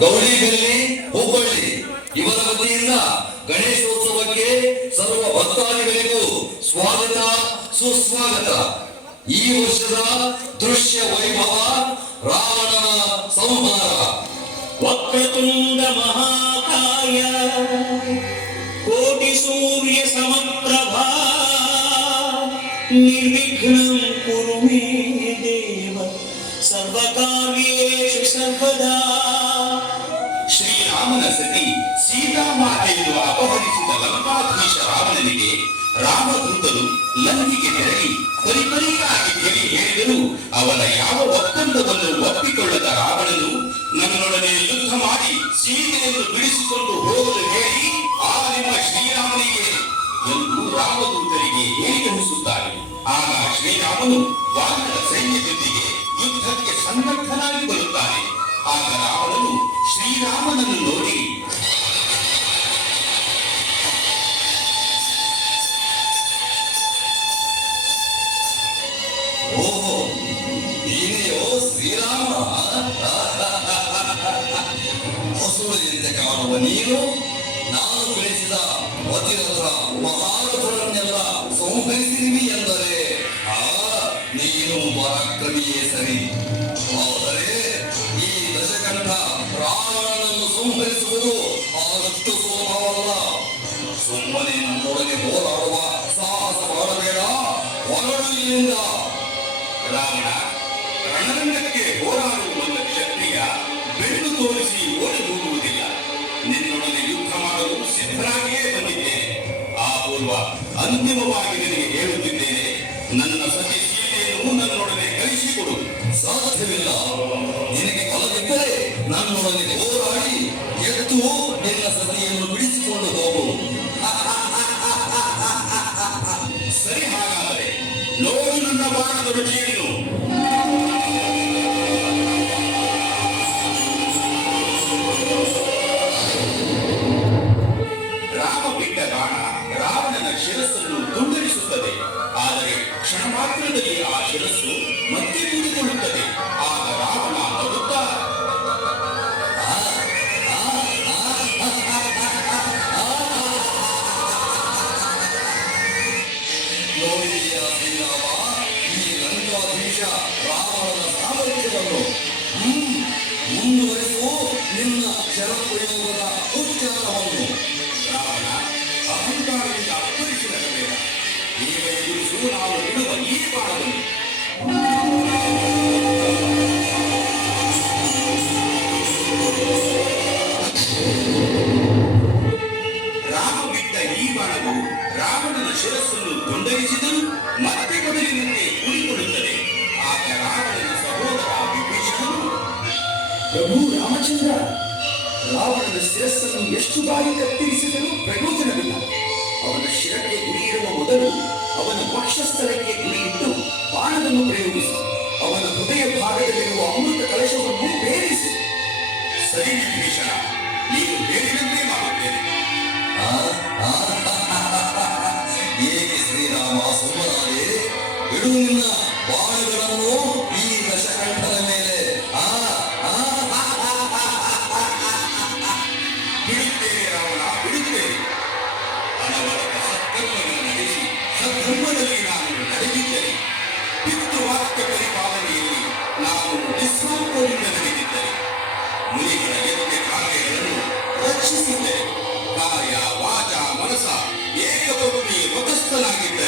ಗೌರಿಬಿಲ್ಲಿ, ಹುಬ್ಬಳ್ಳಿ ಇವರ ವತಿಯಿಂದ ಗಣೇಶೋತ್ಸವಕ್ಕೆ ಸರ್ವ ಭಕ್ತಾದಿಗಳಿಗೂ ಸ್ವಾಗತ ಸುಸ್ವಾಗತ. ಈ ವರ್ಷದ ದೃಶ್ಯ ವೈಭವ ರಾವಣನ ಸಂಹಾರ. ವಕ್ರತುಂಡ ಮಹಾಕಾಯ ಕೋಟಿ ಸೂರ್ಯ ಸಮಪ್ರಭಾ ನಿರ್ವಿಘ್ನಂ ಕುರು ಮೇ ದೇವ ಸರ್ವಕಾರ್ಯೇಷು ಸರ್ವದಾ. ಶ್ರೀರಾಮನ ಸತಿ ಸೀತಾಮಾತೆಯನ್ನು ಅಪಹರಿಸಿದ ಲಂಕಾಧೀಶ ರಾವಣನಿಗೆ ರಾಮದೂತರು ಲಂಕೆಗೆ ತೆರಳಿ ಪರಿಪರಿಯಾಗಿ ತಿಳಿ ಹೇಳಿದರು. ಅವನ ಯಾವ ಒಪ್ಪಂದವನ್ನು ಒಪ್ಪಿಕೊಳ್ಳದ ರಾವಣನು ನನ್ನೊಡನೆ ಯುದ್ಧ ಮಾಡಿ ಸೀತೆಯನ್ನು ಬಿಡಿಸಿಕೊಂಡು ಹೋಗಲು ಹೇಳಿ ಆ ನಿಮ್ಮ ಶ್ರೀರಾಮನಿಗೆ ಎಂದು ರಾಮದೂತರಿಗೆ ಹೇಳಿಸುತ್ತಾರೆ. ಆಗ ಶ್ರೀರಾಮನು ವಾನರ ಸೈನ್ಯದೊಂದಿಗೆ ಯುದ್ಧಕ್ಕೆ ಸನ್ನದ್ಧನಾಗಿ ಬರುತ್ತಾನೆ. ಆಗ ರಾವಣನು ಶ್ರೀರಾಮನನ್ನು ನೋಡಿ, ಓಹೋ, ನೀನೆಯೋ ಶ್ರೀರಾಮ. ಹೊಸೂರಿನಿಂದ ಕಾಣುವ ನೀನು ನಾನು ಬೆಳೆಸಿದ ಅತಿರಥ ಮಹಾರಥರನ್ನೆಲ್ಲ ಸಂಹರಿಸಿರುವಿ ಎಂದರೆ ನೀನು ಪರಾಕ್ರಮಿಯೇ ಸರಿ. ಆದರೆ ಈ ದಶಕಂಠ ರಾವಣನನ್ನು ಸಂಹರಿಸುವುದು ಆದಷ್ಟು ಸುಲಭವಲ್ಲ. ಸುಮ್ಮನೆ ನಮ್ಮೊಡನೆ ಹೋರಾಡುವ ಸಾಹಸ ಮಾಡಬೇಡ, ಹೊರಡು ಇಲ್ಲಿಂದ. ರಾವಣ, ರಣರಂಗಕ್ಕೆ ಹೋರಾಡುವ ಕ್ಷತ್ರಿಯ ಬೆನ್ನು ತೋರಿಸಿ ಓಡಿ ಹೋಗುವುದಿಲ್ಲ. ನಿನ್ನೊಡನೆ ಯುದ್ಧ ಮಾಡಲು ಸಿದ್ಧರಾಗಿಯೇ ಬಂದಿದ್ದೇನೆ. ಆ ಪೂರ್ವ ಅಂತಿಮವಾಗಿ ನಿನಗೆ ಹೇಳುತ್ತಿದ್ದೇನೆ, ನನ್ನ ಸತಿ ಸೀತೆಯನ್ನು ನನ್ನೊಡನೆ ಕಳಿಸಿಕೊಡು. ಸಾಧ್ಯವಿಲ್ಲ. ನಿನಗೆ ಕಲವಿದ್ದರೆ ನನ್ನೊಡನೆ ಹೋರಾಡಿ ಎದ್ದು ನಿನ್ನ ಸತಿಯನ್ನು ಬಿಡಿಸಿಕೊಂಡು ಹೋಗು. ಸರಿ, ಹಾಗಾದರೆ ನೋಡು ನನ್ನ ಬಾಣದ ರುಚಿಯನ್ನು. ರಾಮ ಬಿಟ್ಟ ಬಾಣ ರಾವಣನ ಶಿರಸ್ಸನ್ನು ತುಂಡರಿಸುತ್ತದೆ. ಆದರೆ ಕ್ಷಣ ಮಾತ್ರದಲ್ಲಿ ಆ ಶಿರಸ್ಸು ಮತ್ತೆ ಕೂಡಿಕೊಳ್ಳುತ್ತದೆ. ಆಗ ರಾವಣ ನಗುತ್ತಾ, ನೋಡಿದೆಯಾ ಶ್ರೀರಾಮ, ಈ ಲಂಕಾಧೀಶ ರಾವಣನ ಸಾಮರ್ಥ್ಯವನ್ನು. ಮುಂದುವರಿಸು ನಿನ್ನ ಶರಪ್ರಯೋಗದ ಉಚ್ಚಾರವನ್ನು. ರಾವಣ, ಅಹಂಕಾರದಿಂದ ಅಪ್ಪರಿಸಿರಬೇಡ. ಈಗ ಎದುರಿಸು ನಾವು ಬಿಡುವ ಈ ಬಾಣವನ್ನು. ರಾಮ ಬಿಟ್ಟ ಈ ಬಾಣವು ರಾವಣನ ಶಿರಸ್ಸನ್ನು ತುಂಡರಿಸಿದರೂ ಮತ್ತೆ ಮೊದಲಿನಂತೆ ಕೂಡಿಕೊಳ್ಳುತ್ತದೆ. ಆಗ ರಾವಣನ ಸಹೋದರ ವಿಭೀಷಣನು, ಪ್ರಭು ರಾಮಚಂದ್ರ, ರಾವಣನ ಶಿರಸ್ಸನ್ನು ಎಷ್ಟು ಬಾರಿ ಕತ್ತರಿಸಿದರೂ ಪ್ರಯೋಜನವಿಲ್ಲ. ಅವನ ಶಿರಕ್ಕೆ ಗುರಿಯಿಡುವ ಮೊದಲು ಅವನ ವಕ್ಷಸ್ಥಳಕ್ಕೆ ಗುರಿಯಿಟ್ಟು ಬಾಣವನ್ನು ಪ್ರಯೋಗಿಸಿ ಅವನ ಹೃದಯ ಭಾಗದಲ್ಲಿರುವ ಅಮೃತ ಕಲಶವನ್ನು ಬೇರಿಸಿ. ಸರಿ ವಿಭೀಷಣ, ನೀನು ಹೇಳಿದಂತೆ ಮಾಡುತ್ತೇನೆ. ಏಕೆ ಶ್ರೀರಾಮ ಸುಮ್ಮನಾದೆ? ಬಿಡು ನಿನ್ನ ಬಾಣಗಳನ್ನು ಈ ದಶಕಂಠದ ಮೇಲೆ. ಬಿಡುತ್ತೇನೆ ರಾವಣ, ಬಿಡುತ್ತೇನೆ. ಅನವರತ ಸತ್ಕರ್ಮವನ್ನು ನಡೆಸಿ ಸದ್ಧರ್ಮದಲ್ಲಿ ನಾನು ನಡೆದಿದ್ದರೆ, ಪಿತೃ ವಾಕ್ಯ ಪರಿಪಾಲನೆಯಲ್ಲಿ ನಾನು ನಿಸ್ವಾರ್ಥದಿಂದ ನಡೆದಿದ್ದರೆ, ಮುನಿಗಳ ಯಜ್ಞ ಕಾರ್ಯಗಳನ್ನು ರಕ್ಷಿಸಿದ್ದರೆ, ಕಾಯ ವಾಚ ಮನಸ ಏಕಪತ್ನಿ ವ್ರತಸ್ಥನಾಗಿದ್ದರೆ,